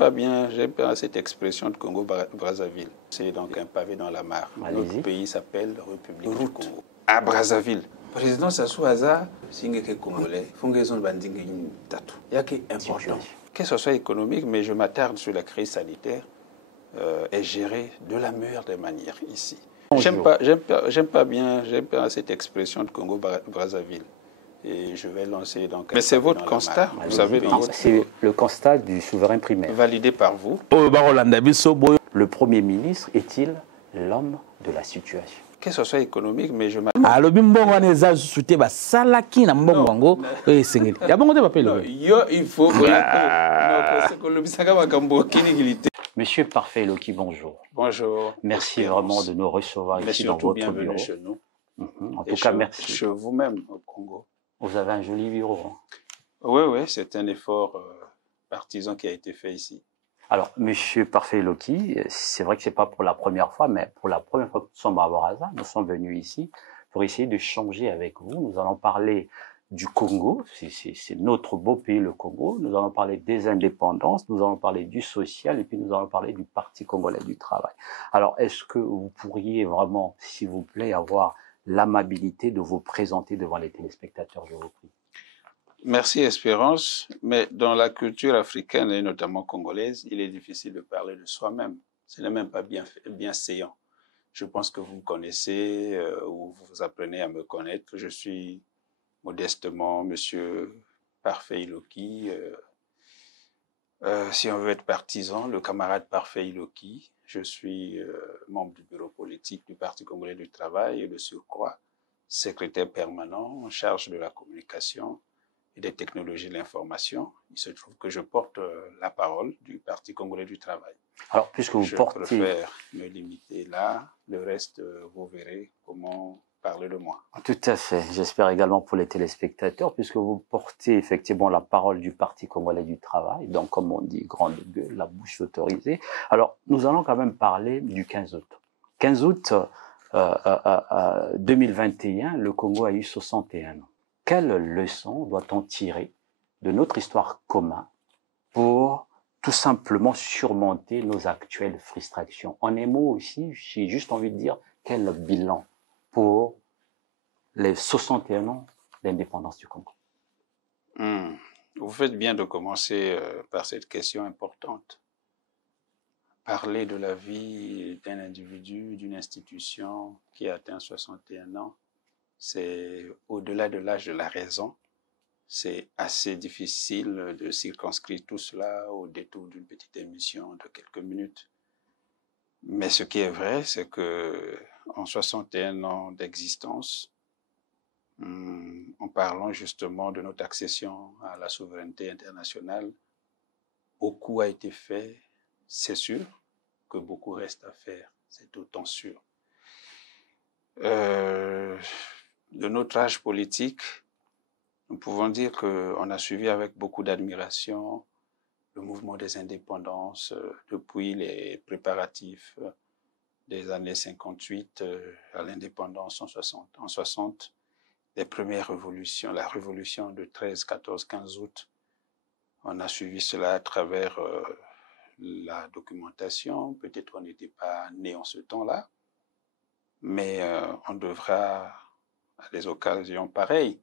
j'aime pas cette expression de Congo-Brazzaville. C'est donc un pavé dans la mare. Notre pays s'appelle République du Congo. À Brazzaville. Président Sassou Aza, Singeke Congolais, Fongaison Bandingue Tatu. Il y a qui est important. Que ce soit économique, mais je m'attarde sur la crise sanitaire, est gérée de la meilleure des manières ici. J'aime pas cette expression de Congo-Brazzaville. Et je vais lancer donc. Mais c'est votre constat, vous savez. C'est le constat du souverain primaire. Validé par vous. Le Premier ministre est-il l'homme de la situation? Que ce soit économique, mais je m'attends. Il faut. Monsieur Parfait Loki, bonjour. Bonjour. Merci vraiment de nous recevoir ici dans votre bureau. Chez nous. En tout cas, merci. Chez vous-même au Congo. Vous avez un joli bureau. Hein. Oui, c'est un effort partisan qui a été fait ici. Alors, Monsieur Parfait Loki, c'est vrai que c'est pas pour la première fois, mais pour la première fois que nous sommes à Baraza, nous sommes venus ici pour essayer de changer avec vous. Nous allons parler du Congo, c'est notre beau pays, le Congo. Nous allons parler des indépendances, nous allons parler du social et puis nous allons parler du Parti congolais du travail. Alors, est-ce que vous pourriez vraiment, s'il vous plaît, avoir l'amabilité de vous présenter devant les téléspectateurs, je vous prie? Merci Espérance, mais dans la culture africaine et notamment congolaise, il est difficile de parler de soi-même. Ce n'est même pas bien séant. Je pense que vous me connaissez ou vous apprenez à me connaître. Je suis modestement Monsieur Parfait Iloki. Si on veut être partisan, le camarade Parfait Iloki. Je suis membre du bureau politique du Parti congolais du travail et de surcroît secrétaire permanent en charge de la communication et des technologies de l'information. Il se trouve que je porte la parole du Parti congolais du travail. Alors, puisque vous je préfère me limiter là. Le reste, vous verrez comment parler de moi. Tout à fait. J'espère également pour les téléspectateurs, puisque vous portez effectivement la parole du Parti congolais du travail. Donc, comme on dit, grande gueule, la bouche autorisée. Alors, nous allons quand même parler du 15 août. 15 août 2021, le Congo a eu 61 ans. Quelle leçon doit-on tirer de notre histoire commune pour tout simplement surmonter nos actuelles frustrations? En un mot aussi, j'ai juste envie de dire quel bilan pour les 61 ans d'indépendance du Congo. Vous faites bien de commencer par cette question importante. Parler de la vie d'un individu, d'une institution qui a atteint 61 ans, c'est au-delà de l'âge de la raison. C'est assez difficile de circonscrire tout cela au détour d'une petite émission de quelques minutes. Mais ce qui est vrai, c'est que en 61 ans d'existence, en parlant justement de notre accession à la souveraineté internationale, beaucoup a été fait, c'est sûr, que beaucoup reste à faire, c'est autant sûr. De notre âge politique, nous pouvons dire qu'on a suivi avec beaucoup d'admiration le mouvement des indépendances depuis les préparatifs des années 58 à l'indépendance en 60. En 60, les premières révolutions, la révolution de 13, 14, 15 août, on a suivi cela à travers la documentation. Peut-être qu'on n'était pas né en ce temps-là, mais on devra, à des occasions pareilles,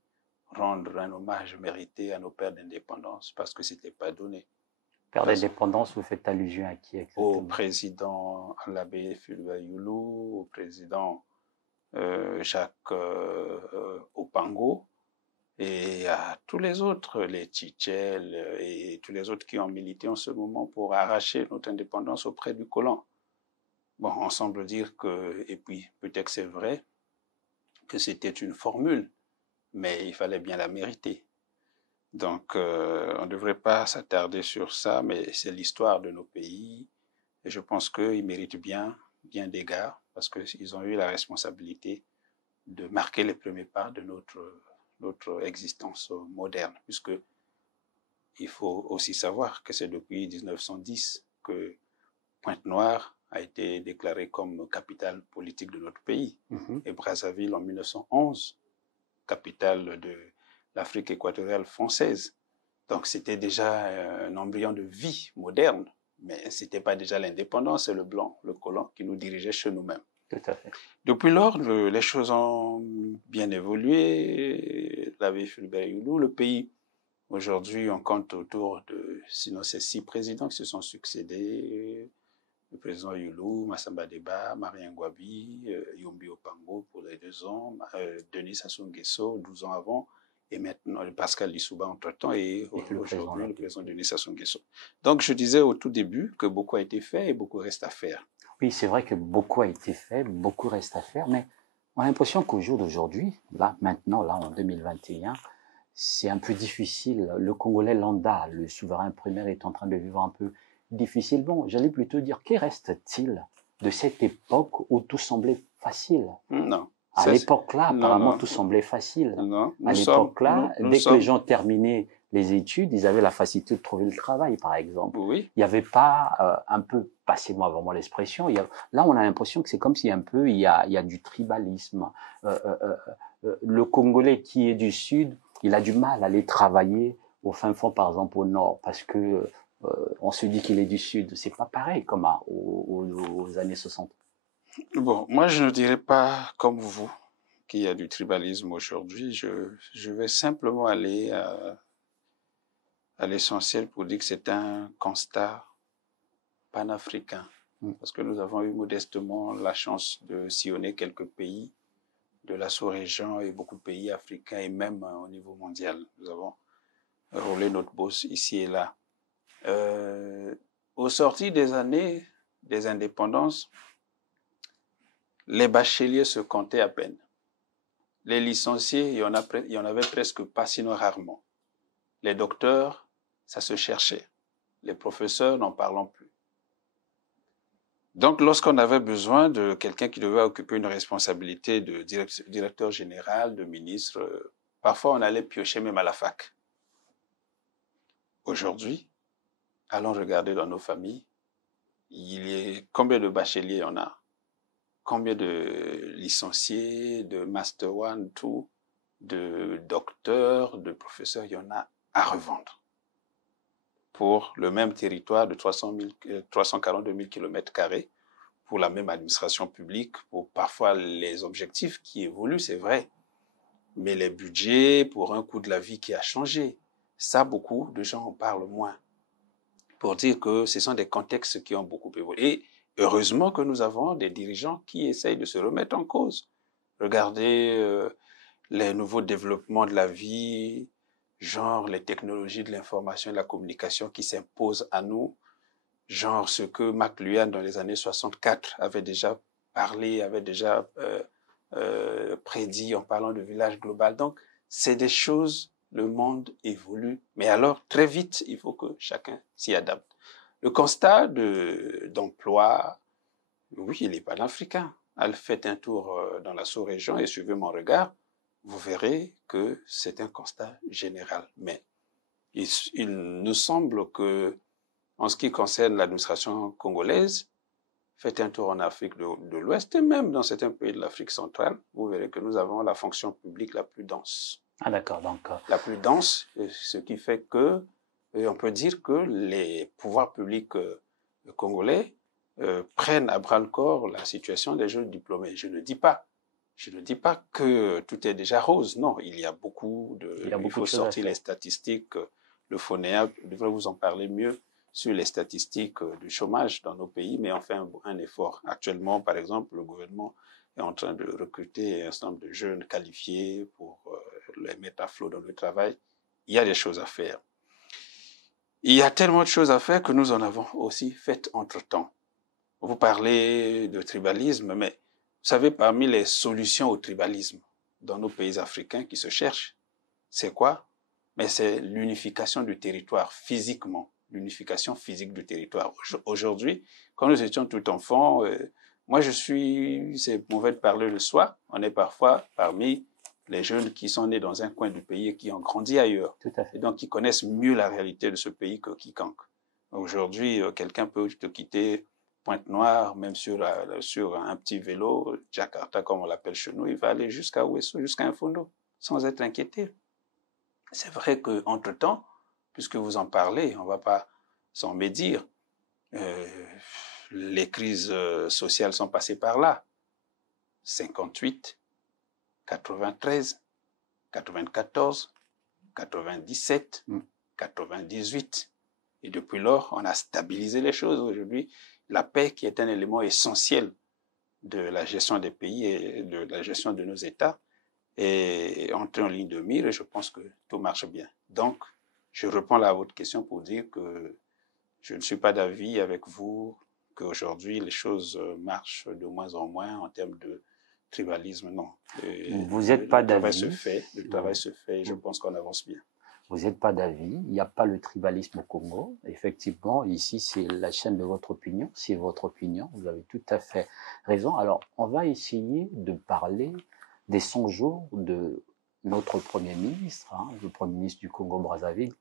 rendre un hommage mérité à nos pères d'indépendance parce que ce n'était pas donné. Père d'indépendance, vous faites allusion à qui exactement? Au président l'abbé Fulbert Youlou, au président Jacques Opango et à tous les autres, les Tchichel et tous les autres qui ont milité en ce moment pour arracher notre indépendance auprès du colon. Bon, on semble dire que, et puis peut-être que c'est vrai, que c'était une formule, mais il fallait bien la mériter. Donc, on ne devrait pas s'attarder sur ça, mais c'est l'histoire de nos pays. Et je pense qu'ils méritent bien d'égards, parce qu'ils ont eu la responsabilité de marquer les premiers pas de notre existence moderne, puisque il faut aussi savoir que c'est depuis 1910 que Pointe-Noire a été déclarée comme capitale politique de notre pays, et Brazzaville en 1911, capitale de l'Afrique équatoriale française. Donc c'était déjà un embryon de vie moderne Mais ce n'était pas déjà l'indépendance, c'est le blanc, le colon, qui nous dirigeait chez nous-mêmes. Tout à fait. Depuis lors, les choses ont bien évolué. L'abbé Fulbert Youlou, le pays, aujourd'hui, on compte autour de, sinon c'est 6 présidents qui se sont succédés. Le président Youlou, Massamba Deba, Marien Ngouabi, Yombi Opango pour les 2 ans, Denis Sassou Nguesso 12 ans avant, et maintenant Pascal Lissouba entre-temps, et aujourd'hui le président Denis Sassou Nguesso. Donc je disais au tout début que beaucoup a été fait et beaucoup reste à faire. Oui, c'est vrai que beaucoup a été fait, beaucoup reste à faire, mais on a l'impression qu'au jour d'aujourd'hui, là, maintenant, là, en 2021, c'est un peu difficile. Le Congolais lambda, le souverain primaire, est en train de vivre un peu difficile. Bon, j'allais plutôt dire, qu'est reste-t-il de cette époque où tout semblait facile? Non. À l'époque-là, apparemment, tout semblait facile. Non. À l'époque-là, dès que les gens terminaient les études, ils avaient la facilité de trouver le travail, par exemple. Oui. Il n'y avait pas un peu, passez-moi vraiment l'expression, là on a l'impression que c'est comme si un peu il y a du tribalisme. Le Congolais qui est du Sud, il a du mal à aller travailler au fin fond, par exemple au Nord, parce que on se dit qu'il est du Sud. C'est pas pareil comme aux années 60. Bon, moi je ne dirais pas comme vous qu'il y a du tribalisme aujourd'hui. Je vais simplement aller à l'essentiel pour dire que c'est un constat panafricain. Parce que nous avons eu modestement la chance de sillonner quelques pays de la sous-région et beaucoup de pays africains et même au niveau mondial. Nous avons roulé notre bosse ici et là. Au sorti des années des indépendances, les bacheliers se comptaient à peine. Les licenciés, il y en avait presque pas, sinon rarement. Les docteurs, ça se cherchait. Les professeurs, n'en parlons plus. Donc, lorsqu'on avait besoin de quelqu'un qui devait occuper une responsabilité de directeur général, de ministre, parfois on allait piocher même à la fac. Aujourd'hui, allons regarder dans nos familles, il y a combien de bacheliers on a? Combien de licenciés, de Master 1, tout, de docteurs, de professeurs, il y en a à revendre. Pour le même territoire de 342 000 km², pour la même administration publique, pour parfois les objectifs qui évoluent, c'est vrai. Mais les budgets, pour un coût de la vie qui a changé, ça, beaucoup de gens en parlent moins. Pour dire que ce sont des contextes qui ont beaucoup évolué. Et heureusement que nous avons des dirigeants qui essayent de se remettre en cause. Regardez les nouveaux développements de la vie, genre les technologies de l'information et de la communication qui s'imposent à nous, genre ce que McLuhan dans les années 64 avait déjà parlé, avait déjà prédit en parlant de village global. Donc, c'est des choses, le monde évolue, mais alors très vite, il faut que chacun s'y adapte. Le constat d'emploi, oui, il est panafricain. Faites un tour dans la sous-région et suivez mon regard, vous verrez que c'est un constat général. Mais il nous semble que, en ce qui concerne l'administration congolaise, faites un tour en Afrique de l'Ouest et même dans certains pays de l'Afrique centrale, vous verrez que nous avons la fonction publique la plus dense. Ah d'accord, donc... La plus dense, ce qui fait que on peut dire que les pouvoirs publics congolais prennent à bras-le-corps la situation des jeunes diplômés. Je ne dis pas que tout est déjà rose. Non, il y a beaucoup de... Il faut sortir les statistiques. Le FONEA devrait vous en parler mieux sur les statistiques du chômage dans nos pays, mais on fait un effort. Actuellement, par exemple, le gouvernement est en train de recruter un certain nombre de jeunes qualifiés pour les mettre à flot dans le travail. Il y a des choses à faire. Il y a tellement de choses à faire que nous en avons aussi fait entre-temps. Vous parlez de tribalisme, mais vous savez, parmi les solutions au tribalisme dans nos pays africains qui se cherchent, c'est quoi? Mais c'est l'unification du territoire physiquement, l'unification physique du territoire. Aujourd'hui, quand nous étions tout enfants, moi c'est mauvais de parler de soi, on est parfois parmi les jeunes qui sont nés dans un coin du pays et qui ont grandi ailleurs. Tout à fait. Et donc qui connaissent mieux la réalité de ce pays que quiconque. Aujourd'hui, quelqu'un peut te quitter Pointe-Noire, même sur un petit vélo, Jakarta comme on l'appelle chez nous, il va aller jusqu'à Ouessou, jusqu'à Infondo, sans être inquiété. C'est vrai qu'entre-temps, puisque vous en parlez, on ne va pas s'en médire, Les crises sociales sont passées par là. 58, 93, 94, 97, 98. Et depuis lors, on a stabilisé les choses. Aujourd'hui, la paix, qui est un élément essentiel de la gestion des pays et de la gestion de nos États, est entrée en ligne de mire et je pense que tout marche bien. Donc, je réponds à votre question pour dire que je ne suis pas d'avis avec vous qu'aujourd'hui les choses marchent de moins en moins en termes de tribalisme, non. Vous n'êtes pas d'avis. Le travail se fait et je pense qu'on avance bien. Vous n'êtes pas d'avis, il n'y a pas le tribalisme au Congo. Effectivement, ici, c'est la chaîne de votre opinion, c'est votre opinion, vous avez tout à fait raison. Alors, on va essayer de parler des 100 jours de notre Premier ministre, le Premier ministre du Congo-Brazzaville,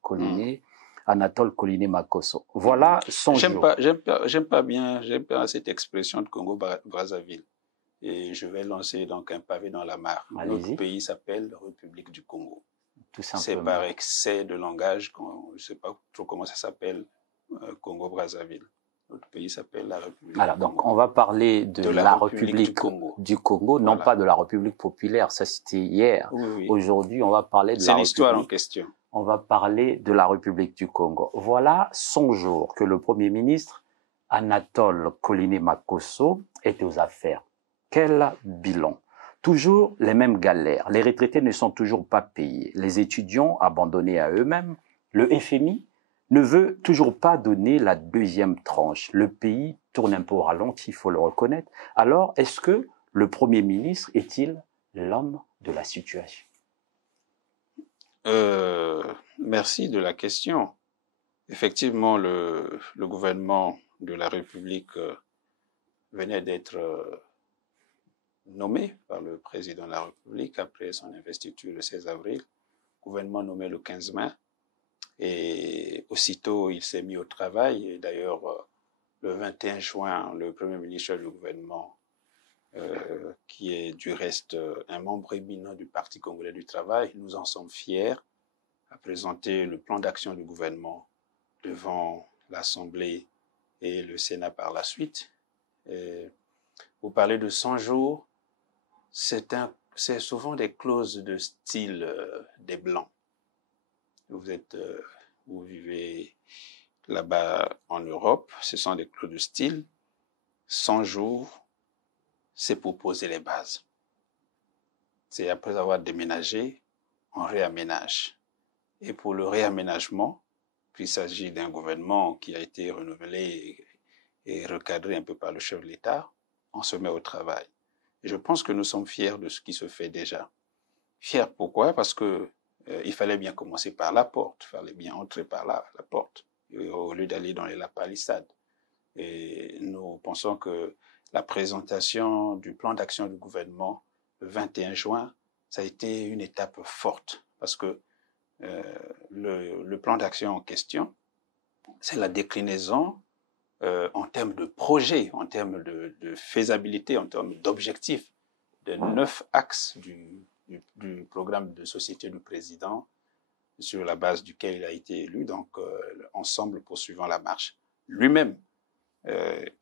Anatole Koliné-Makosso. Voilà 100 jours. J'aime pas bien cette expression de Congo-Brazzaville. Et je vais lancer donc un pavé dans la mare. Notre pays s'appelle République du Congo. C'est par excès de langage, je ne sais pas trop comment ça s'appelle, Congo-Brazzaville. Notre pays s'appelle la République du Congo. Donc on va parler de la République du Congo, non pas de la République populaire, ça c'était hier. Oui. Aujourd'hui, on va parler de la République. C'est l'histoire en question. On va parler de la République du Congo. Voilà 100 jours que le Premier ministre Anatole Koliné-Makosso est aux affaires. Quel bilan? Toujours les mêmes galères. Les retraités ne sont toujours pas payés. Les étudiants abandonnés à eux-mêmes. Le FMI ne veut toujours pas donner la deuxième tranche. Le pays tourne un peu au ralenti, il faut le reconnaître. Alors, est-ce que le Premier ministre est-il l'homme de la situation? Merci de la question. Effectivement, le gouvernement de la République venait d'être nommé par le président de la République après son investiture le 16 avril, gouvernement nommé le 15 mai, et aussitôt il s'est mis au travail, et d'ailleurs le 21 juin, le premier ministre du gouvernement, qui est du reste un membre éminent du Parti congolais du travail, nous en sommes fiers, a présenté le plan d'action du gouvernement devant l'Assemblée et le Sénat par la suite. Et vous parlez de 100 jours, c'est souvent des clauses de style des Blancs. Vous vivez là-bas en Europe, ce sont des clauses de style. 100 jours, c'est pour poser les bases. C'est après avoir déménagé, on réaménage. Et pour le réaménagement, il s'agit d'un gouvernement qui a été renouvelé et recadré un peu par le chef de l'État, on se met au travail. Et je pense que nous sommes fiers de ce qui se fait déjà. Fiers pourquoi? Parce que il fallait bien commencer par la porte, il fallait bien entrer par la porte, au lieu d'aller dans la palissade. Et nous pensons que la présentation du plan d'action du gouvernement le 21 juin, ça a été une étape forte, parce que le plan d'action en question, c'est la déclinaison en termes de projet, en termes de faisabilité, en termes d'objectifs, de 9 axes du programme de société du président, sur la base duquel il a été élu, donc ensemble poursuivant la marche. Lui-même,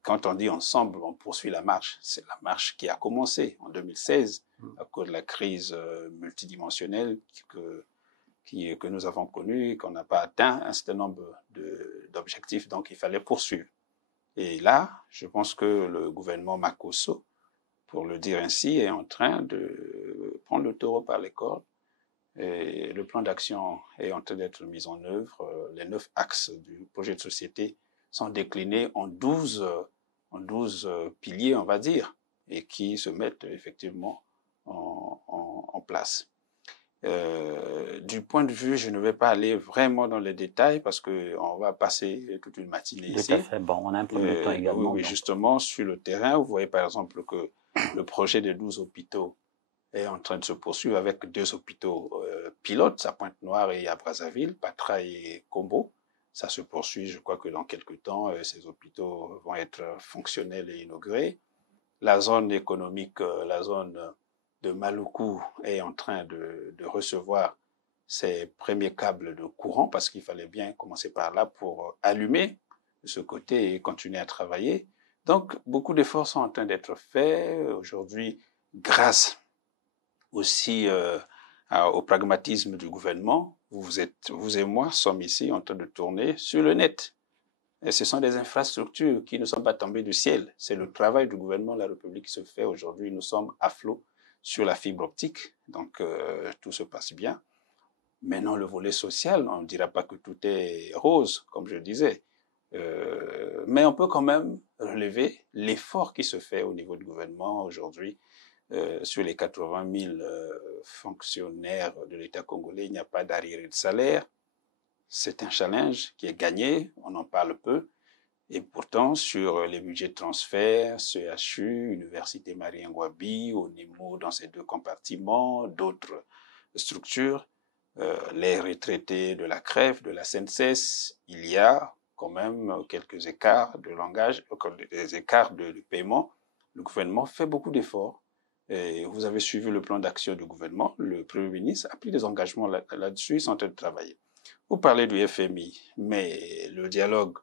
quand on dit ensemble, on poursuit la marche, c'est la marche qui a commencé en 2016 à cause de la crise multidimensionnelle que nous avons connue et qu'on n'a pas atteint un certain nombre d'objectifs, donc il fallait poursuivre. Et là, je pense que le gouvernement Makosso, pour le dire ainsi, est en train de prendre le taureau par les cornes. Et le plan d'action est en train d'être mis en œuvre. Les 9 axes du projet de société sont déclinés en 12 piliers, on va dire, et qui se mettent effectivement en place. Du point de vue, je ne vais pas aller vraiment dans les détails parce qu'on va passer toute une matinée ici. Tout à fait. Bon, on a un peu de temps également. Oui, justement, sur le terrain, vous voyez par exemple que le projet de 12 hôpitaux est en train de se poursuivre avec 2 hôpitaux pilotes à Pointe-Noire et à Brazzaville, Patra et Kombo. Ça se poursuit, je crois que dans quelques temps, ces hôpitaux vont être fonctionnels et inaugurés. La zone économique, la zone de Maluku est en train de recevoir ses premiers câbles de courant parce qu'il fallait bien commencer par là pour allumer ce côté et continuer à travailler. Donc, beaucoup d'efforts sont en train d'être faits aujourd'hui grâce aussi au pragmatisme du gouvernement. Vous et moi sommes ici en train de tourner sur le net. Et ce sont des infrastructures qui ne sont pas tombées du ciel. C'est le travail du gouvernement de la République qui se fait aujourd'hui. Nous sommes à flot sur la fibre optique. Donc, tout se passe bien. Maintenant, le volet social, on ne dira pas que tout est rose, comme je disais. Mais on peut quand même relever l'effort qui se fait au niveau du gouvernement aujourd'hui. Sur les 80 000 fonctionnaires de l'État congolais, il n'y a pas d'arriéré de salaire. C'est un challenge qui est gagné, on en parle peu. Et pourtant, sur les budgets de transfert, CHU, Université Marie-Ngouabi, ONIMO dans ces 2 compartiments, d'autres structures, les retraités de la CREF, de la SNCS, il y a quand même quelques écarts de langage, des écarts de paiement. Le gouvernement fait beaucoup d'efforts. Et vous avez suivi le plan d'action du gouvernement. Le Premier ministre a pris des engagements là-dessus, ils sont en train de travailler. Vous parlez du FMI, mais le dialogue,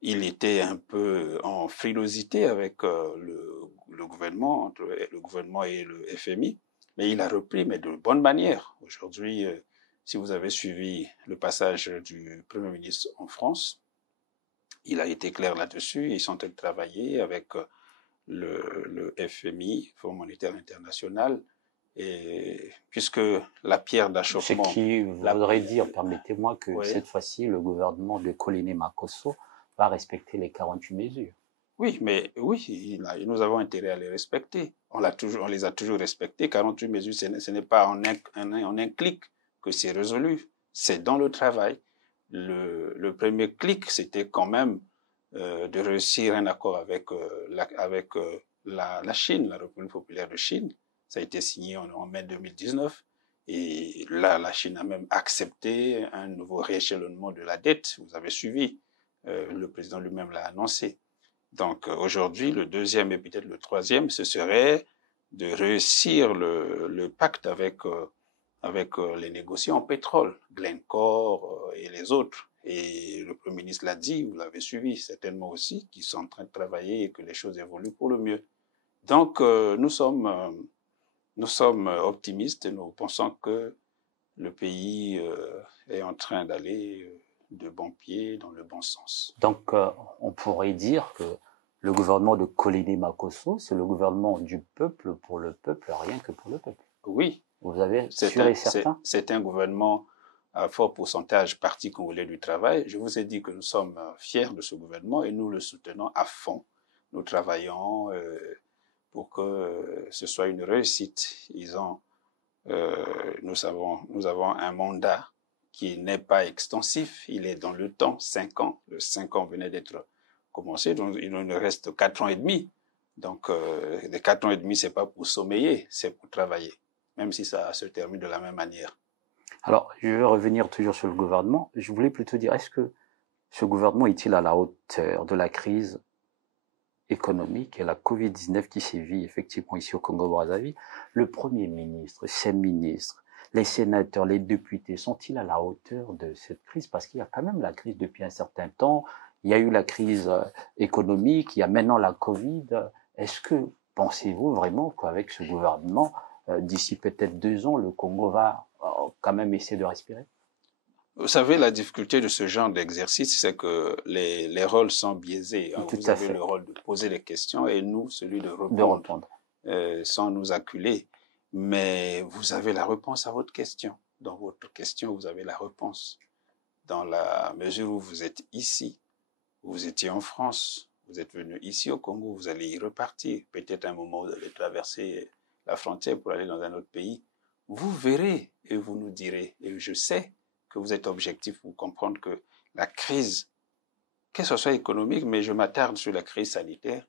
il était un peu en frilosité avec le gouvernement, entre le gouvernement et le FMI, mais il a repris, mais de bonne manière. Aujourd'hui, si vous avez suivi le passage du Premier ministre en France, il a été clair là-dessus, ils sont en train de travailler avec le FMI, Fonds monétaire international, et puisque la pierre d'achoppement... Ce qui voudrait dire, permettez-moi, que Oui. cette fois-ci, le gouvernement de Koliné Makosso va respecter les 48 mesures. Oui, mais oui, nous avons intérêt à les respecter. On les a toujours respectés. 48 mesures, ce n'est pas en un clic que c'est résolu. C'est dans le travail. Le premier clic, c'était quand même de réussir un accord avec la Chine, la République populaire de Chine. Ça a été signé en mai 2019. Et là, la Chine a même accepté un nouveau rééchelonnement de la dette. Vous avez suivi. Le président lui-même l'a annoncé. Donc aujourd'hui, le deuxième et peut-être le troisième, ce serait de réussir le pacte avec les négociants en pétrole, Glencore et les autres. Et le Premier ministre l'a dit, vous l'avez suivi certainement aussi, qu'ils sont en train de travailler et que les choses évoluent pour le mieux. Donc nous sommes optimistes et nous pensons que le pays est en train d'aller de bon pied dans le bon sens. Donc, on pourrait dire que le gouvernement de Koliné Makosso, c'est le gouvernement du peuple, pour le peuple, rien que pour le peuple. Oui. Vous avez sûr et certain? C'est un gouvernement à fort pourcentage Parti congolais du travail. Je vous ai dit que nous sommes fiers de ce gouvernement et nous le soutenons à fond. Nous travaillons pour que ce soit une réussite. Nous avons un mandat qui n'est pas extensif, il est dans le temps, 5 ans. Le 5 ans venait d'être commencé, donc il nous reste 4 ans et demi. Donc, les 4 ans et demi, c'est pas pour sommeiller, c'est pour travailler, même si ça se termine de la même manière. Alors, je vais revenir toujours sur le gouvernement. Je voulais plutôt dire, est-ce que ce gouvernement est-il à la hauteur de la crise économique et la Covid-19 qui sévit effectivement ici au Congo-Brazzaville? Le Premier ministre, ses ministres, les sénateurs, les députés, sont-ils à la hauteur de cette crise? Parce qu'il y a quand même la crise depuis un certain temps. Il y a eu la crise économique, il y a maintenant la Covid. Est-ce que pensez-vous vraiment qu'avec ce gouvernement, d'ici peut-être 2 ans, le Congo va quand même essayer de respirer? Vous savez, la difficulté de ce genre d'exercice, c'est que les rôles sont biaisés. Vous avez le rôle de poser les questions et nous, celui de répondre. Sans nous acculer. Mais vous avez la réponse à votre question. Dans votre question, vous avez la réponse. Dans la mesure où vous êtes ici, vous étiez en France, vous êtes venu ici au Congo, vous allez y repartir. Peut-être un moment, vous allez traverser la frontière pour aller dans un autre pays. Vous verrez et vous nous direz. Et je sais que vous êtes objectif pour comprendre que la crise, que ce soit économique, mais je m'attarde sur la crise sanitaire,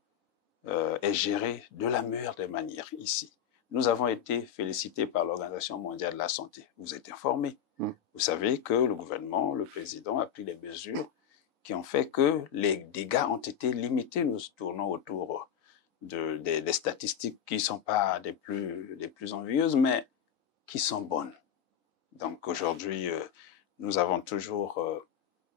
est gérée de la meilleure des manières ici. Nous avons été félicités par l'Organisation mondiale de la santé. Vous êtes informés. Vous savez que le gouvernement, le président a pris des mesures qui ont fait que les dégâts ont été limités. Nous tournons autour des statistiques qui ne sont pas des plus envieuses, mais qui sont bonnes. Donc aujourd'hui, nous avons toujours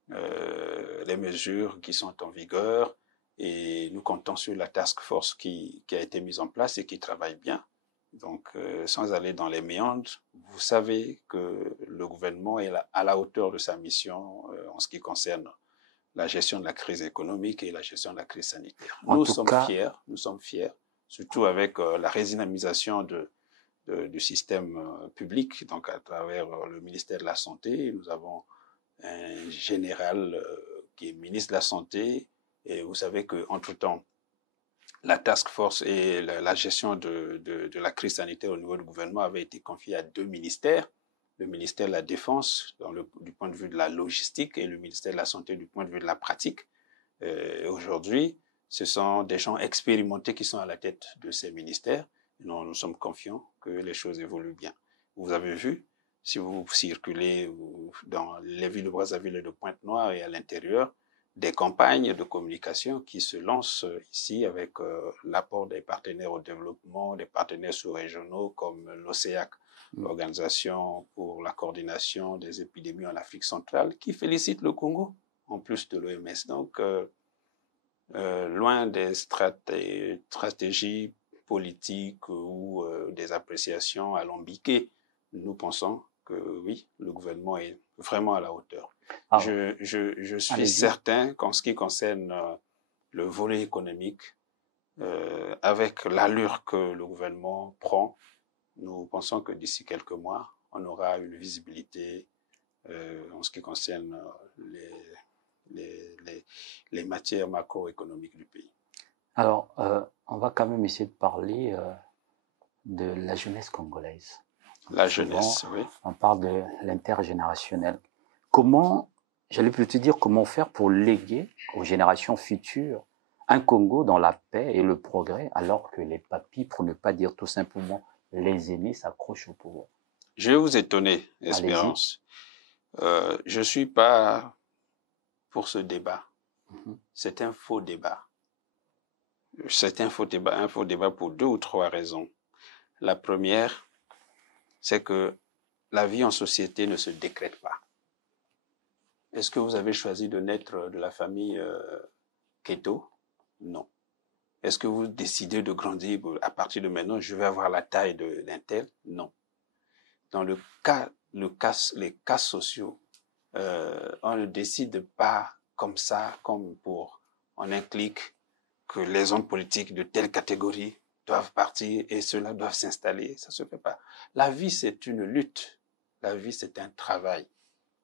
les mesures qui sont en vigueur et nous comptons sur la task force qui a été mise en place et qui travaille bien. Donc, sans aller dans les méandres, vous savez que le gouvernement est à la hauteur de sa mission en ce qui concerne la gestion de la crise économique et la gestion de la crise sanitaire. Nous sommes fiers, surtout avec la redynamisation du système public, donc à travers le ministère de la Santé. Nous avons un général qui est ministre de la Santé, et vous savez qu'entre-temps, la task force et la gestion de la crise sanitaire au niveau du gouvernement avait été confiée à 2 ministères, le ministère de la Défense du point de vue de la logistique et le ministère de la Santé du point de vue de la pratique. Aujourd'hui, ce sont des gens expérimentés qui sont à la tête de ces ministères. Nous sommes confiants que les choses évoluent bien. Vous avez vu, si vous circulez dans les villes de Brazzaville et de Pointe-Noire et à l'intérieur, des campagnes de communication qui se lancent ici avec l'apport des partenaires au développement, des partenaires sous-régionaux comme l'OCEAC, l'Organisation pour la coordination des épidémies en Afrique centrale, qui félicite le Congo, en plus de l'OMS. Donc, loin des stratégies politiques ou des appréciations alambiquées, nous pensons que oui, le gouvernement est vraiment à la hauteur. Je suis certain qu'en ce qui concerne le volet économique, avec l'allure que le gouvernement prend, nous pensons que d'ici quelques mois, on aura une visibilité en ce qui concerne les matières macroéconomiques du pays. Alors, on va quand même essayer de parler de la jeunesse congolaise. La jeunesse, oui. On parle de l'intergénérationnel. Comment, j'allais plutôt dire, comment faire pour léguer aux générations futures un Congo dans la paix et le progrès, alors que les papis, pour ne pas dire tout simplement les aînés, s'accrochent au pouvoir? Je vais vous étonner, Espérance. Je ne suis pas pour ce débat. C'est un faux débat. C'est un faux débat pour 2 ou 3 raisons. La première, c'est que la vie en société ne se décrète pas. Est-ce que vous avez choisi de naître de la famille Keto? Non. Est-ce que vous décidez de grandir à partir de maintenant, je vais avoir la taille d'un tel? Non. Dans les cas sociaux, on ne décide pas comme ça, comme en un clic, que les hommes politiques de telle catégorie doivent partir et ceux-là doivent s'installer. Ça se fait pas. La vie, c'est une lutte. La vie, c'est un travail.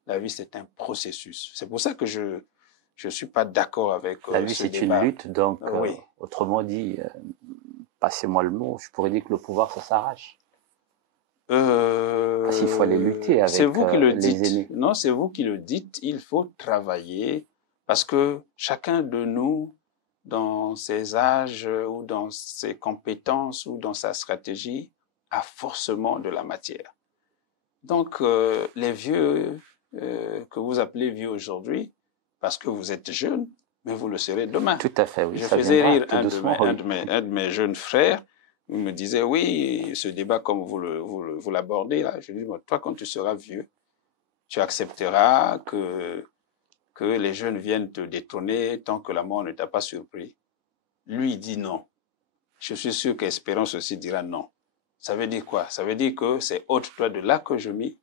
La vie, c'est un processus. C'est pour ça que je suis pas d'accord avec la vie, c'est une lutte, donc, oui. Autrement dit, passez-moi le mot, je pourrais dire que le pouvoir, ça s'arrache. Parce qu'il faut aller lutter avec c'est vous qui le les dites. aînés. Non, c'est vous qui le dites. Il faut travailler parce que chacun de nous, dans ses âges ou dans ses compétences ou dans sa stratégie, a forcément de la matière. Donc, les vieux que vous appelez vieux aujourd'hui, parce que vous êtes jeune, mais vous le serez demain. Tout à fait, oui. Je faisais rire un de mes jeunes frères. Il me disait, oui, ce débat, comme vous l'abordez là, je lui dis, toi, quand tu seras vieux, tu accepteras que les jeunes viennent te détrôner tant que la mort ne t'a pas surpris. Lui, il dit non. Je suis sûr qu'Espérance aussi dira non. Ça veut dire quoi? Ça veut dire que c'est ôte-toi de là que je m'y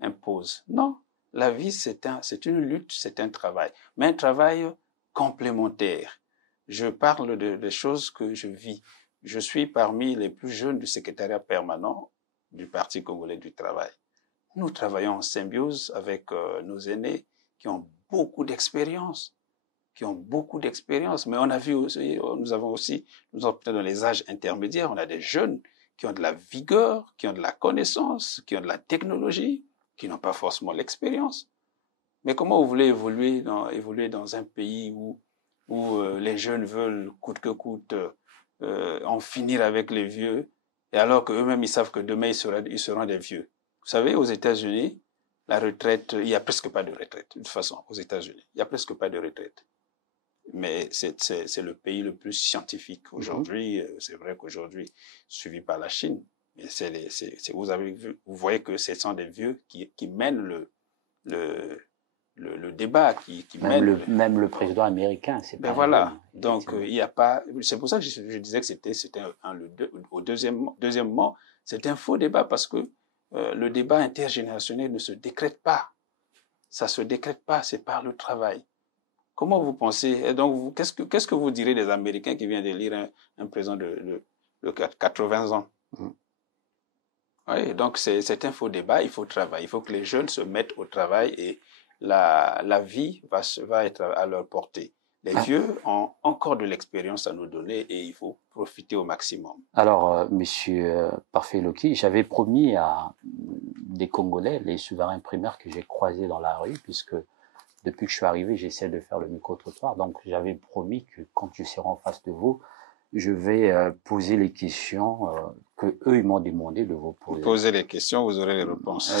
impose. Non. La vie, c'est une lutte, c'est un travail. Mais un travail complémentaire. Je parle des choses que je vis. Je suis parmi les plus jeunes du secrétariat permanent du Parti congolais du travail. Nous travaillons en symbiose avec nos aînés qui ont beaucoup d'expérience. Mais on a vu aussi, nous sommes dans les âges intermédiaires, on a des jeunes qui ont de la vigueur, qui ont de la connaissance, qui ont de la technologie, qui n'ont pas forcément l'expérience. Mais comment vous voulez évoluer dans un pays où les jeunes veulent coûte que coûte en finir avec les vieux, et alors qu'eux-mêmes ils savent que demain ils seront des vieux. Vous savez, aux États-Unis, la retraite, il n'y a presque pas de retraite. De toute façon, aux États-Unis, il n'y a presque pas de retraite. Mais c'est le pays le plus scientifique aujourd'hui. C'est vrai qu'aujourd'hui, suivi par la Chine, mais vous voyez que ce sont des vieux qui mènent le débat qui mène. Même le président américain, c'est pas. Ben voilà. Donc, il n'y a pas. C'est pour ça que je disais que c'était deuxièmement, c'est un faux débat parce que le débat intergénérationnel ne se décrète pas. Ça se décrète pas, c'est par le travail. Comment vous pensez? Et donc, qu'est-ce que vous direz des Américains qui viennent d'élire un président de 80 ans? Oui, donc c'est un faux débat, il faut travailler. Il faut que les jeunes se mettent au travail et la vie va être à leur portée. Les vieux ont encore de l'expérience à nous donner et il faut profiter au maximum. Alors, monsieur Parfait Loki, j'avais promis à des Congolais, les souverains primaires que j'ai croisés dans la rue, puisque depuis que je suis arrivé, j'essaie de faire le micro-trottoir. Donc, j'avais promis que quand je serai en face de vous, je vais poser les questions que eux ils m'ont demandé de vous poser. Posez les questions, vous aurez les réponses.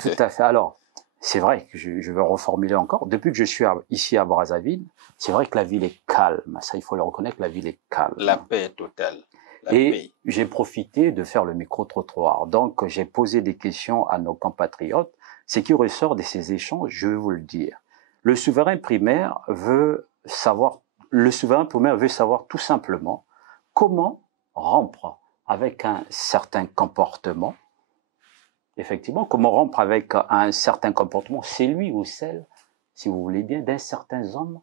Tout à fait. Alors, c'est vrai que je vais reformuler encore. Depuis que je suis ici à Brazzaville, c'est vrai que la ville est calme. Ça, il faut le reconnaître, la ville est calme. La paix est totale. Et j'ai profité de faire le micro-trottoir. Donc, j'ai posé des questions à nos compatriotes. Ce qui ressort de ces échanges, je vais vous le dire. Le souverain primaire veut savoir tout simplement comment rompre avec un certain comportement. Effectivement, comment rompre avec un certain comportement, c'est lui ou celle, si vous voulez bien, d'un certain homme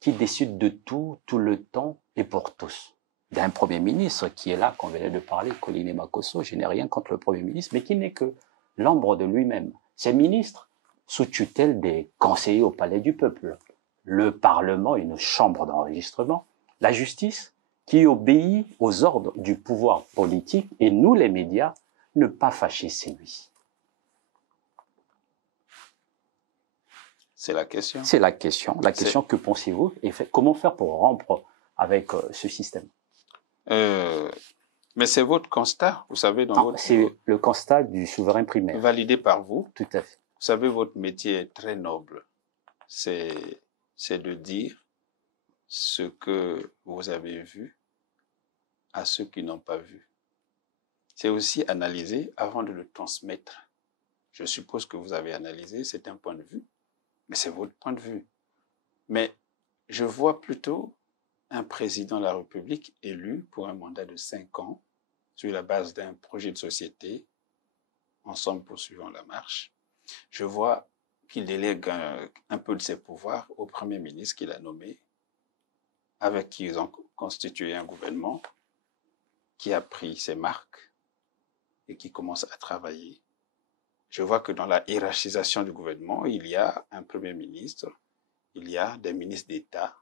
qui décide de tout le temps et pour tous. D'un Premier ministre qui est là, qu'on venait de parler, Colline Makosso, je n'ai rien contre le Premier ministre, mais qui n'est que l'ombre de lui-même. Ces ministres, sous tutelle des conseillers au palais du peuple, le Parlement, une chambre d'enregistrement, la justice, qui obéit aux ordres du pouvoir politique, et nous, les médias, ne pas fâcher, c'est lui. C'est la question. C'est la question. La question, que pensez-vous et comment faire pour rompre avec ce système? Mais c'est votre constat, vous savez, c'est le constat du souverain primaire. Validé par vous. Tout à fait. Vous savez, votre métier est très noble. C'est de dire ce que vous avez vu à ceux qui n'ont pas vu. C'est aussi analyser avant de le transmettre. Je suppose que vous avez analysé, c'est un point de vue, mais c'est votre point de vue. Mais je vois plutôt un président de la République élu pour un mandat de 5 ans sur la base d'un projet de société, ensemble poursuivant la marche. Je vois qu'il délègue un peu de ses pouvoirs au Premier ministre qu'il a nommé, avec qui ils ont constitué un gouvernement qui a pris ses marques et qui commence à travailler. Je vois que dans la hiérarchisation du gouvernement, il y a un Premier ministre, il y a des ministres d'État,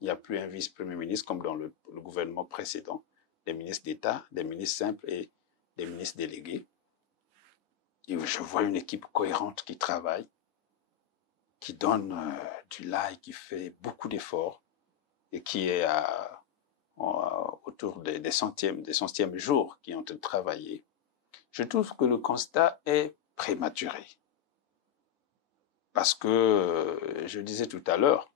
il n'y a plus un vice-premier ministre comme dans le gouvernement précédent, des ministres d'État, des ministres simples et des ministres délégués. Et je vois une équipe cohérente qui travaille, qui donne du là et qui fait beaucoup d'efforts et qui est autour des centièmes jours qui ont travaillé. Je trouve que le constat est prématuré. Parce que, je disais tout à l'heure,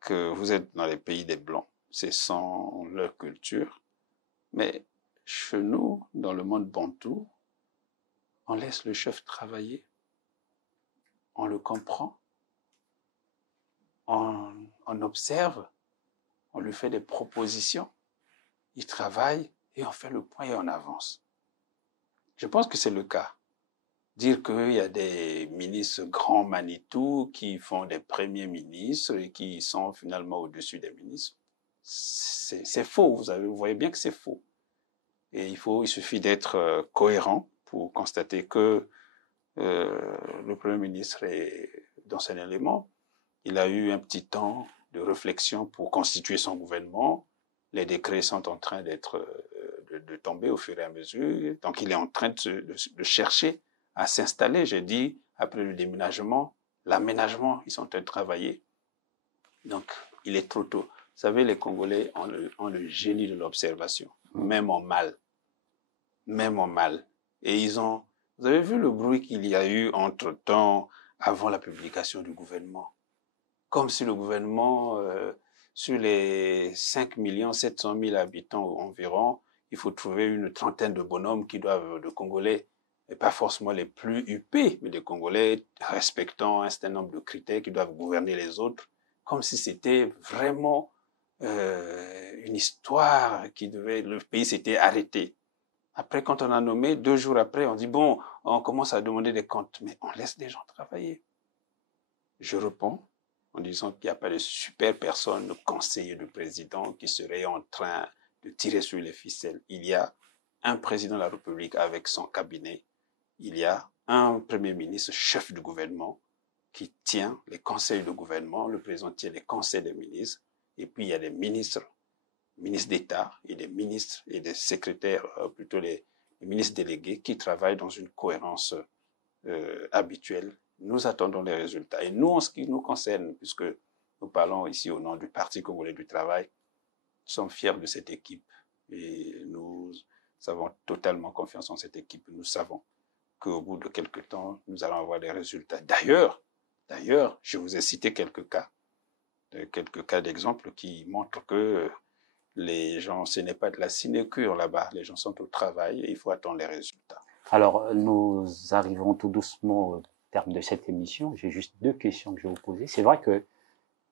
que vous êtes dans les pays des Blancs, c'est sans leur culture, mais chez nous, dans le monde bantou, on laisse le chef travailler, on le comprend, on observe, on lui fait des propositions, il travaille et on fait le point et on avance. Je pense que c'est le cas. Dire qu'il y a des ministres grands Manitou qui font des premiers ministres et qui sont finalement au-dessus des ministres, c'est faux. Vous voyez bien que c'est faux. Et il suffit d'être cohérent pour constater que le Premier ministre est dans son élément. Il a eu un petit temps de réflexion pour constituer son gouvernement. Les décrets sont en train de tomber au fur et à mesure. Donc, il est en train de chercher à s'installer. J'ai dit, après le déménagement, l'aménagement, ils sont en train de travailler. Donc, il est trop tôt. Vous savez, les Congolais ont le génie de l'observation, même en mal. Même en mal. Et vous avez vu le bruit qu'il y a eu entre-temps, avant la publication du gouvernement. Comme si le gouvernement, sur les 5 700 000 habitants environ, il faut trouver une trentaine de bonhommes de Congolais et pas forcément les plus huppés, mais des Congolais respectant un certain nombre de critères qui doivent gouverner les autres, comme si c'était vraiment une histoire qui devait... Le pays s'était arrêté. Après, quand on a nommé, 2 jours après, on dit, bon, on commence à demander des comptes, mais on laisse des gens travailler. Je réponds en disant qu'il n'y a pas de super personne, de conseiller de président qui serait en train de tirer sur les ficelles. Il y a un président de la République avec son cabinet. Il y a un premier ministre, chef du gouvernement, qui tient les conseils de gouvernement. Le président tient les conseils des ministres. Et puis, il y a des ministres d'État et des ministres et des secrétaires, plutôt les ministres délégués qui travaillent dans une cohérence habituelle. Nous attendons les résultats. Et nous, en ce qui nous concerne, puisque nous parlons ici au nom du Parti congolais du travail, nous sommes fiers de cette équipe et nous avons totalement confiance en cette équipe. Nous savons qu'au bout de quelques temps, nous allons avoir des résultats. D'ailleurs, je vous ai cité quelques cas d'exemples qui montrent que les gens, ce n'est pas de la sinécure là-bas. Les gens sont au travail et il faut attendre les résultats. Alors, nous arrivons tout doucement au terme de cette émission. J'ai juste 2 questions que je vais vous poser. C'est vrai que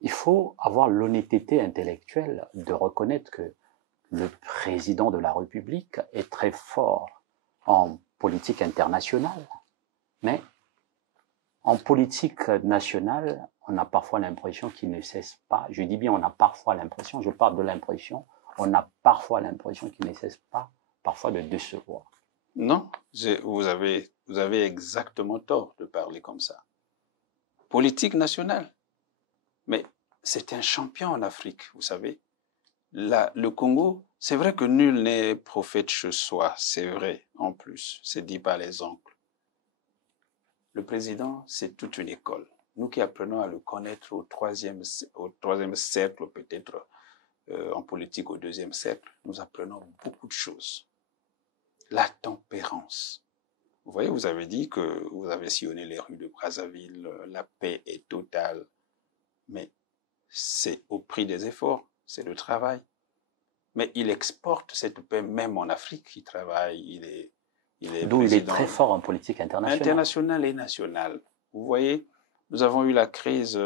il faut avoir l'honnêteté intellectuelle de reconnaître que le président de la République est très fort en politique internationale, mais en politique nationale, on a parfois l'impression qu'il ne cesse pas, je dis bien on a parfois l'impression, je parle de l'impression, on a parfois l'impression qu'il ne cesse pas parfois de décevoir. Non, vous avez exactement tort de parler comme ça. Politique nationale. Mais c'est un champion en Afrique, vous savez. Le Congo, c'est vrai que nul n'est prophète chez soi, c'est vrai, en plus, c'est dit par les oncles. Le président, c'est toute une école. Nous qui apprenons à le connaître au troisième cercle, peut-être en politique au 2e cercle, nous apprenons beaucoup de choses. La tempérance. Vous voyez, vous avez dit que vous avez sillonné les rues de Brazzaville, la paix est totale, mais c'est au prix des efforts, c'est le travail. Mais il exporte cette paix même en Afrique, il travaille, il est D'où il est très fort en politique internationale. Internationale et nationale. Vous voyez, nous avons eu la crise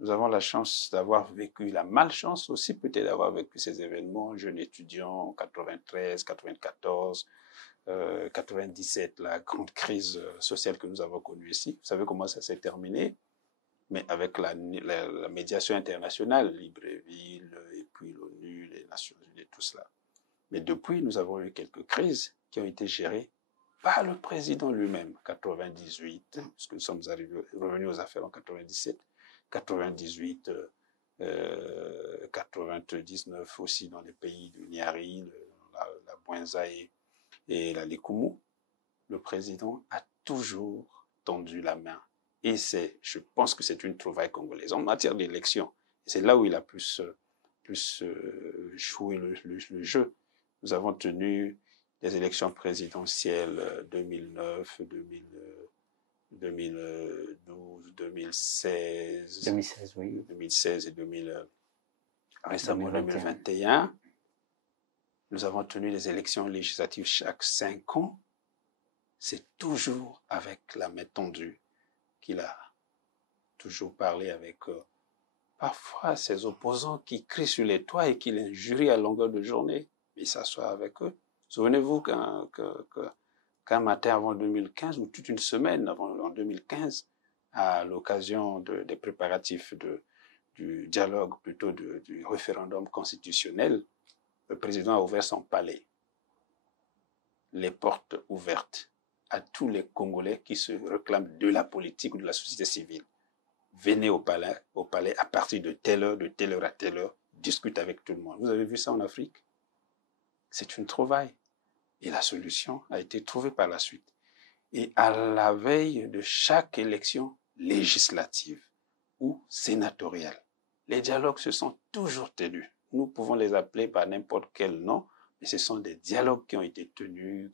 nous avons la chance d'avoir vécu, la malchance aussi peut-être d'avoir vécu ces événements, jeunes étudiants, 93, 94, 97, la grande crise sociale que nous avons connue ici. Vous savez comment ça s'est terminé? Mais avec la médiation internationale, Libreville, et puis l'ONU, les Nations Unies, tout cela. Mais depuis, nous avons eu quelques crises qui ont été gérées par le président lui-même. 98, puisque nous sommes revenus aux affaires en 97, 98, 99 aussi dans les pays du Niari, la Bouenza et la Likumu. Le président a toujours tendu la main. Et je pense que c'est une trouvaille congolaise en matière d'élection. C'est là où il a plus joué le jeu. Nous avons tenu des élections présidentielles 2009, 2012, 2016. 2016, oui. 2016 et récemment 2021. Nous avons tenu des élections législatives chaque 5 ans. C'est toujours avec la main tendue qu'il a toujours parlé avec parfois ses opposants qui crient sur les toits et qui l'injurient à longueur de journée. Il s'assoit avec eux. Souvenez-vous qu'un matin avant 2015, ou toute une semaine en 2015, à l'occasion des préparatifs du dialogue, plutôt du référendum constitutionnel, le président a ouvert son palais. Les portes ouvertes à tous les Congolais qui se réclament de la politique ou de la société civile. Venez au palais à partir de telle heure à telle heure, discute avec tout le monde. Vous avez vu ça en Afrique? C'est une trouvaille. Et la solution a été trouvée par la suite. Et à la veille de chaque élection législative ou sénatoriale, les dialogues se sont toujours tenus. Nous pouvons les appeler par n'importe quel nom, mais ce sont des dialogues qui ont été tenus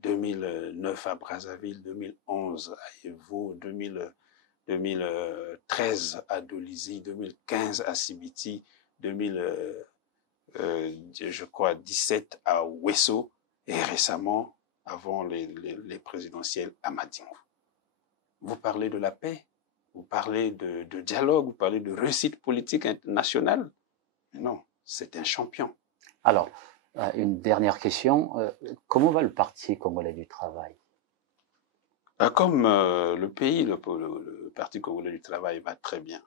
2009 à Brazzaville, 2011 à Yevo, 2013 à Dolisie, 2015 à Sibiti, je crois 17 à Wesso et récemment avant les présidentielles à Madingo. Vous parlez de la paix, vous parlez de dialogue, vous parlez de réussite politique internationale. Non, c'est un champion. Alors, une dernière question. Comment va le Parti congolais du travail? Comme le pays, le Parti congolais du travail va très bien.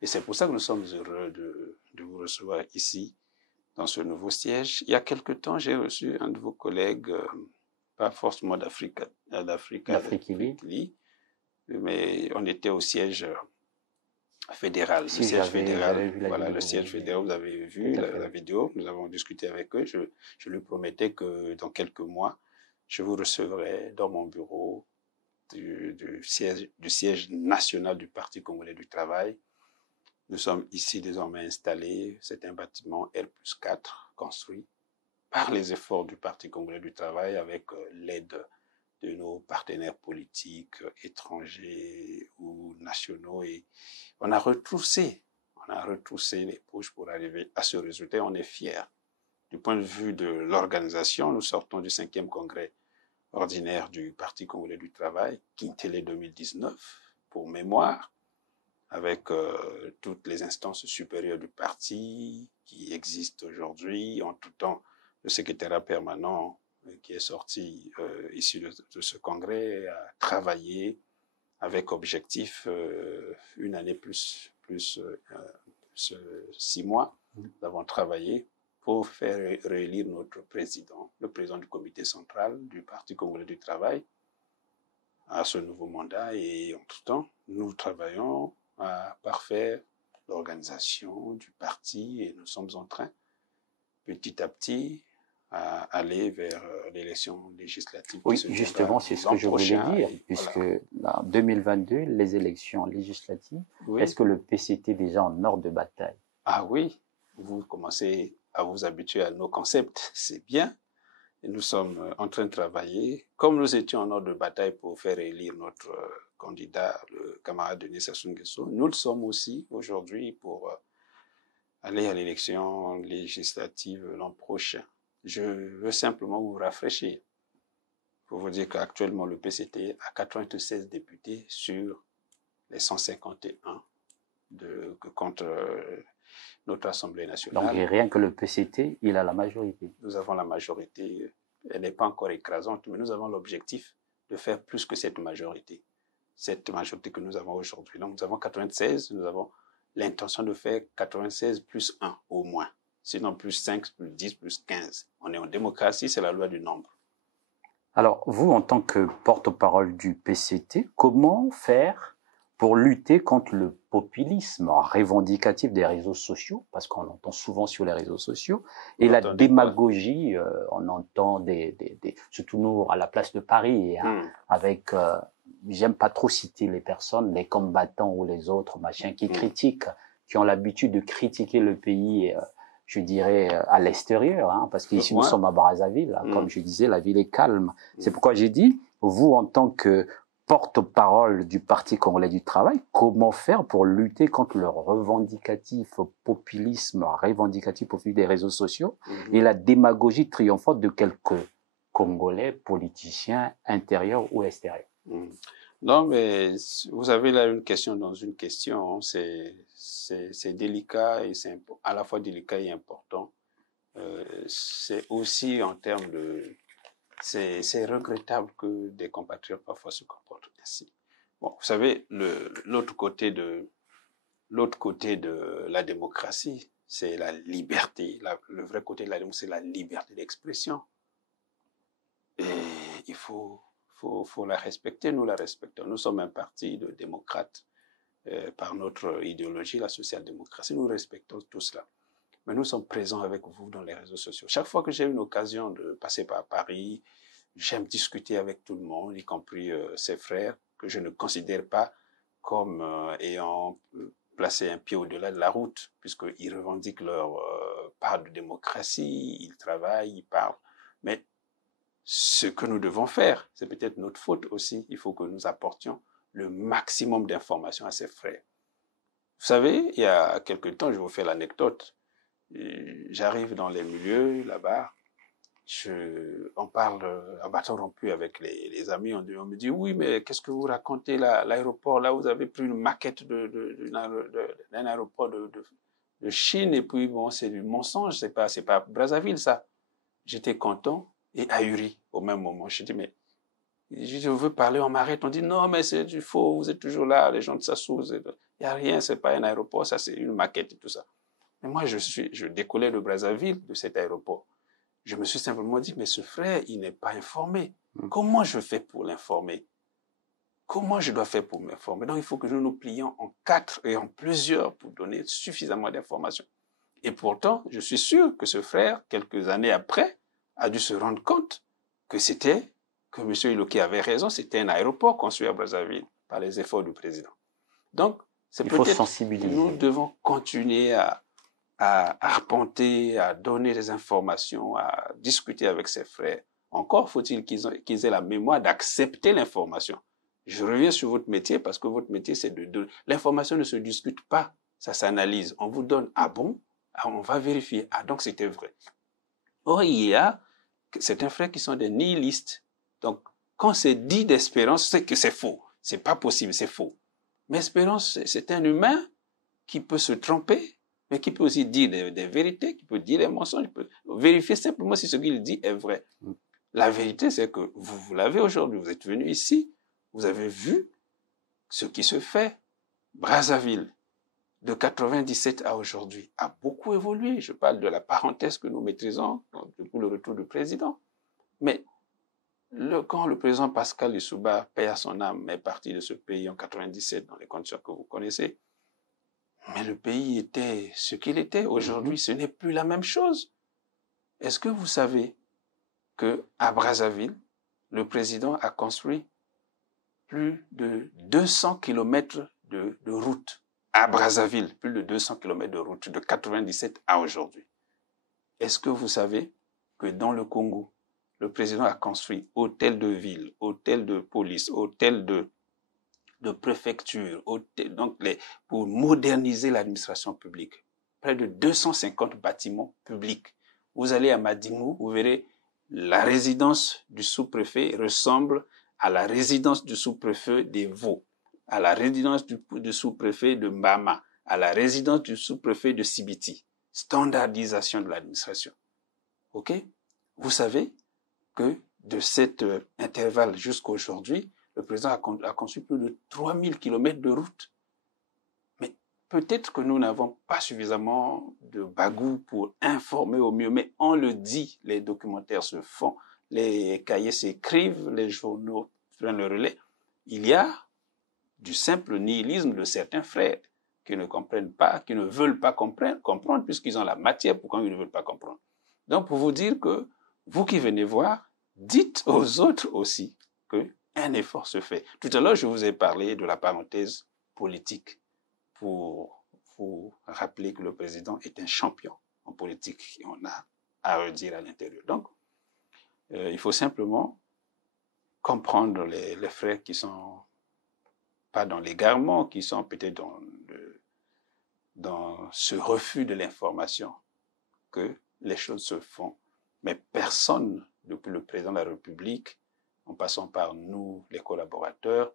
Et c'est pour ça que nous sommes heureux de vous recevoir ici, dans ce nouveau siège. Il y a quelque temps, j'ai reçu un de vos collègues, pas forcément d'Afrique, mais on était au siège fédéral. Si, le siège fédéral, vu la voilà, vidéo, le siège fédéral, vous avez vu la vidéo, nous avons discuté avec eux. Je lui promettais que dans quelques mois, je vous recevrai dans mon bureau du siège national du Parti congolais du travail. Nous sommes ici désormais installés. C'est un bâtiment R+4 construit par les efforts du Parti congolais du travail avec l'aide de nos partenaires politiques étrangers ou nationaux. Et on a retroussé les poches pour arriver à ce résultat. On est fiers. Du point de vue de l'organisation, nous sortons du 5e congrès ordinaire du Parti congolais du travail, Kintélé 2019, pour mémoire, avec toutes les instances supérieures du parti qui existent aujourd'hui. En tout temps, le secrétariat permanent qui est sorti issu de ce congrès a travaillé avec objectif une année plus 6 mois. Nous avons travaillé pour faire réélire notre président, le président du comité central du Parti congolais du travail, à ce nouveau mandat. Et en tout temps, nous travaillons à parfaire l'organisation du parti et nous sommes en train, petit à petit, à aller vers l'élection législative. Oui, justement, c'est ce que je voulais dire, puisque voilà, en 2022, les élections législatives, oui. Est-ce que le PCT est déjà en ordre de bataille? Ah oui, vous commencez à vous habituer à nos concepts, c'est bien. Et nous sommes en train de travailler, comme nous étions en ordre de bataille pour faire élire notre candidat, le camarade Denis Sassou Nguesso, nous le sommes aussi aujourd'hui pour aller à l'élection législative l'an prochain. Je veux simplement vous rafraîchir pour vous dire qu'actuellement le PCT a 96 députés sur les 151 que compte notre Assemblée nationale. Donc rien que le PCT, il a la majorité. Nous avons la majorité. Elle n'est pas encore écrasante, mais nous avons l'objectif de faire plus que cette majorité. Cette majorité que nous avons aujourd'hui. Donc nous avons 96, nous avons l'intention de faire 96 plus 1 au moins. Sinon plus 5, plus 10, plus 15. On est en démocratie, c'est la loi du nombre. Alors vous, en tant que porte-parole du PCT, comment faire pour lutter contre le populisme revendicatif des réseaux sociaux, parce qu'on entend souvent sur les réseaux sociaux, et la démagogie, on entend surtout nous à la place de Paris, hein, avec, j'aime pas trop citer les personnes, les combattants ou les autres machins qui critiquent, qui ont l'habitude de critiquer le pays, je dirais, à l'extérieur, hein, parce qu'ici nous sommes à Brazzaville, hein, comme je disais, la ville est calme. C'est pourquoi j'ai dit, vous en tant que porte-parole du Parti congolais du travail, comment faire pour lutter contre le populisme revendicatif au fil des réseaux sociaux et la démagogie triomphante de quelques Congolais politiciens intérieurs ou extérieurs? Non, mais vous avez là une question dans une question. C'est délicat et c'est à la fois délicat et important. C'est aussi en termes de... C'est regrettable que des compatriotes parfois se comportent ainsi. Bon, vous savez, l'autre côté de la démocratie, c'est la liberté. Le vrai côté de la démocratie, c'est la liberté d'expression. Et il faut la respecter. Nous la respectons. Nous sommes un parti de démocrates par notre idéologie, la social-démocratie. Nous respectons tout cela. Mais nous sommes présents avec vous dans les réseaux sociaux. Chaque fois que j'ai une occasion de passer par Paris, j'aime discuter avec tout le monde, y compris ses frères, que je ne considère pas comme ayant placé un pied au-delà de la route, puisqu'ils revendiquent leur part de démocratie, ils travaillent, ils parlent. Mais ce que nous devons faire, c'est peut-être notre faute aussi. Il faut que nous apportions le maximum d'informations à ses frères. Vous savez, il y a quelque temps, je vous fais l'anecdote, j'arrive dans les milieux là-bas, on parle à bâton rompu avec les amis, on me dit, oui, mais qu'est-ce que vous racontez là, l'aéroport, là, vous avez pris une maquette d'un aéroport de Chine, et puis bon, c'est du mensonge, c'est pas Brazzaville, ça. J'étais content et ahuri au même moment. Je dis, mais je veux parler, on m'arrête, on dit, non, mais c'est du faux, vous êtes toujours là, les gens de Sassou, il n'y a rien, c'est pas un aéroport, ça c'est une maquette et tout ça. Mais moi, je décollais de Brazzaville, de cet aéroport. Je me suis simplement dit, mais ce frère, il n'est pas informé. Comment je fais pour l'informer? Comment je dois faire pour m'informer? Donc, il faut que nous nous plions en 4 et en plusieurs pour donner suffisamment d'informations. Et pourtant, je suis sûr que ce frère, quelques années après, a dû se rendre compte que M. Iloki avait raison, c'était un aéroport construit à Brazzaville par les efforts du président. Donc, c'est peut-être que nous devons continuer à arpenter, à donner des informations, à discuter avec ses frères. Encore faut-il qu'ils aient la mémoire d'accepter l'information. Je reviens sur votre métier parce que votre métier, c'est l'information ne se discute pas, ça s'analyse. On vous donne, ah bon? Ah, on va vérifier. Ah, donc c'était vrai. Or, il y a certains frères qui sont des nihilistes. Donc, quand c'est dit d'Espérance, c'est que c'est faux. C'est pas possible, c'est faux. Mais Espérance, c'est un humain qui peut se tromper, mais qui peut aussi dire des vérités, qui peut dire des mensonges, qui peut vérifier simplement si ce qu'il dit est vrai. La vérité, c'est que vous l'avez aujourd'hui, vous êtes venu ici, vous avez vu ce qui se fait. Brazzaville, de 97 à aujourd'hui, a beaucoup évolué. Je parle de la parenthèse que nous maîtrisons depuis le retour du président. Mais quand le président Pascal Lissouba, paie à son âme, est parti de ce pays en 97 dans les conditions que vous connaissez, mais le pays était ce qu'il était. Aujourd'hui, ce n'est plus la même chose. Est-ce que vous savez que à Brazzaville, le président a construit plus de 200 kilomètres de route à Brazzaville, plus de 200 kilomètres de route de 97 à aujourd'hui. Est-ce que vous savez que dans le Congo, le président a construit hôtel de ville, hôtel de police, hôtel de préfecture, donc pour moderniser l'administration publique. Près de 250 bâtiments publics. Vous allez à Madimou, vous verrez la résidence du sous-préfet ressemble à la résidence du sous-préfet des Vaud, à la résidence du sous-préfet de Mbama, à la résidence du sous-préfet de Sibiti. Standardisation de l'administration. OK? Vous savez que de cet intervalle jusqu'à aujourd'hui, le président a conçu plus de 3000 kilomètres de route. Mais peut-être que nous n'avons pas suffisamment de bagou pour informer au mieux, mais on le dit, les documentaires se font, les cahiers s'écrivent, les journaux prennent le relais. Il y a du simple nihilisme de certains frères qui ne comprennent pas, qui ne veulent pas comprendre puisqu'ils ont la matière, pourquoi ils ne veulent pas comprendre. Donc, pour vous dire que vous qui venez voir, dites aux autres aussi qu'un effort se fait. Tout à l'heure, je vous ai parlé de la parenthèse politique pour vous rappeler que le président est un champion en politique et on a à redire à l'intérieur. Donc, il faut simplement comprendre les frères qui sont pas dans l'égarement, qui sont peut-être dans ce refus de l'information, que les choses se font. Mais personne, depuis le président de la République, en passant par nous, les collaborateurs,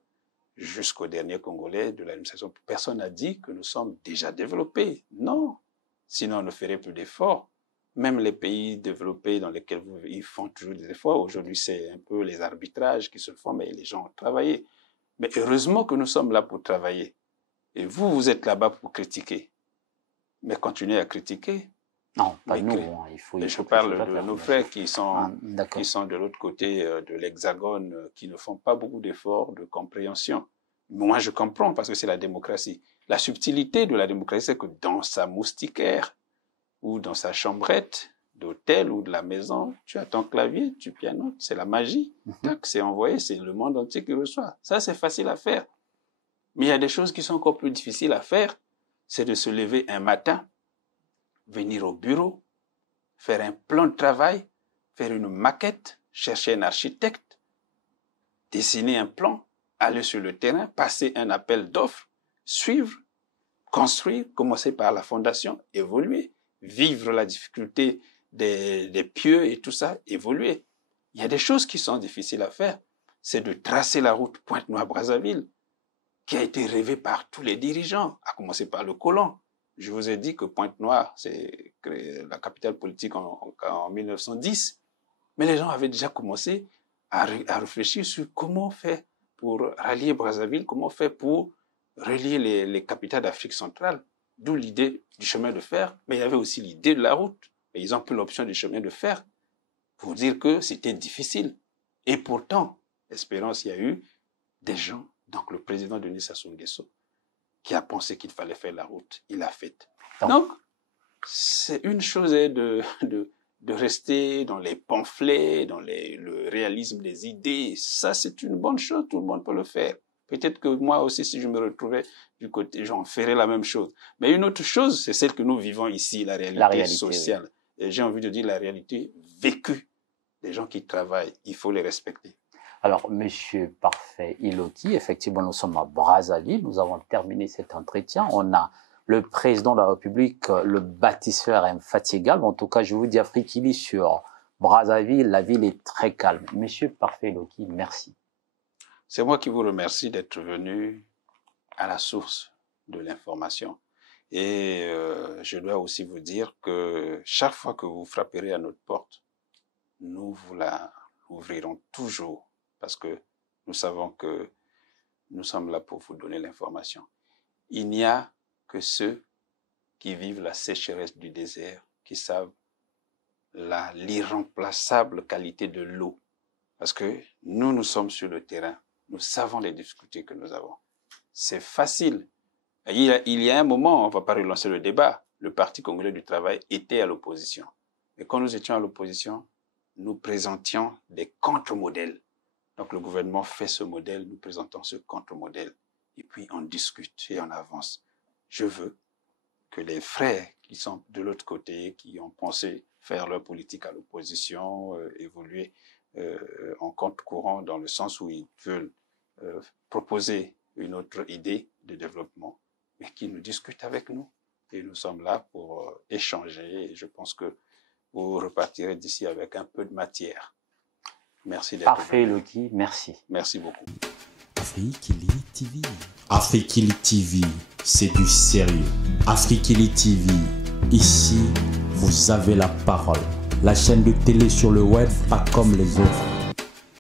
jusqu'au dernier Congolais de l'administration, personne n'a dit que nous sommes déjà développés. Non, sinon on ne ferait plus d'efforts. Même les pays développés dans lesquels ils font toujours des efforts. Aujourd'hui, c'est un peu les arbitrages qui se font, mais les gens ont travaillé. Mais heureusement que nous sommes là pour travailler. Et vous, vous êtes là-bas pour critiquer. Mais continuez à critiquer. Non, pas nous. Je parle de nos frères qui sont de l'autre côté de l'hexagone, qui ne font pas beaucoup d'efforts de compréhension. Moi, je comprends parce que c'est la démocratie. La subtilité de la démocratie, c'est que dans sa moustiquaire ou dans sa chambrette d'hôtel ou de la maison, tu as ton clavier, tu pianotes, c'est la magie. C'est envoyé, c'est le monde entier qui reçoit. Ça, c'est facile à faire. Mais il y a des choses qui sont encore plus difficiles à faire. C'est de se lever un matin, venir au bureau, faire un plan de travail, faire une maquette, chercher un architecte, dessiner un plan, aller sur le terrain, passer un appel d'offres, suivre, construire, commencer par la fondation, évoluer, vivre la difficulté des pieux et tout ça évoluer. Il y a des choses qui sont difficiles à faire. C'est de tracer la route Pointe-Noire-Brazzaville, qui a été rêvée par tous les dirigeants, à commencer par le colon. Je vous ai dit que Pointe-Noire, c'est la capitale politique en 1910. Mais les gens avaient déjà commencé à réfléchir sur comment faire pour rallier Brazzaville, comment faire pour relier les capitales d'Afrique centrale. D'où l'idée du chemin de fer. Mais il y avait aussi l'idée de la route. Et ils ont pris l'option du chemin de fer pour dire que c'était difficile. Et pourtant, Espérance, il y a eu des gens, donc le président Denis Sassou Nguesso, qui a pensé qu'il fallait faire la route. Il l'a faite. Donc, c'est une chose de rester dans les pamphlets, dans le réalisme des idées. Ça, c'est une bonne chose. Tout le monde peut le faire. Peut-être que moi aussi, si je me retrouvais du côté, j'en ferais la même chose. Mais une autre chose, c'est celle que nous vivons ici, la réalité sociale. Oui. Et j'ai envie de dire la réalité vécue des gens qui travaillent. Il faut les respecter. Alors, Monsieur Parfait Iloki, effectivement, nous sommes à Brazzaville. Nous avons terminé cet entretien. On a le président de la République, le bâtisseur infatigable. En tout cas, je vous dis, Afrikili, sur Brazzaville, la ville est très calme. Monsieur Parfait Iloki, merci. C'est moi qui vous remercie d'être venu à la source de l'information. Et je dois aussi vous dire que chaque fois que vous frapperez à notre porte, nous vous la ouvrirons toujours parce que nous savons que nous sommes là pour vous donner l'information. Il n'y a que ceux qui vivent la sécheresse du désert qui savent l'irremplaçable qualité de l'eau. Parce que nous sommes sur le terrain. Nous savons les difficultés que nous avons. C'est facile. Il y a un moment, on ne va pas relancer le débat, le Parti congolais du travail était à l'opposition. Et quand nous étions à l'opposition, nous présentions des contre-modèles. Donc le gouvernement fait ce modèle, nous présentons ce contre-modèle. Et puis on discute et on avance. Je veux que les frères qui sont de l'autre côté, qui ont pensé faire leur politique à l'opposition, évoluer en compte courant dans le sens où ils veulent proposer une autre idée de développement, mais qui nous discutent avec nous. Et nous sommes là pour échanger et je pense que vous repartirez d'ici avec un peu de matière. Merci d'être Parfait, Iloki, merci. Merci beaucoup. Afrikili TV. Afrikili TV, c'est du sérieux. Afrikili TV, ici, vous avez la parole. La chaîne de télé sur le web, pas comme les autres.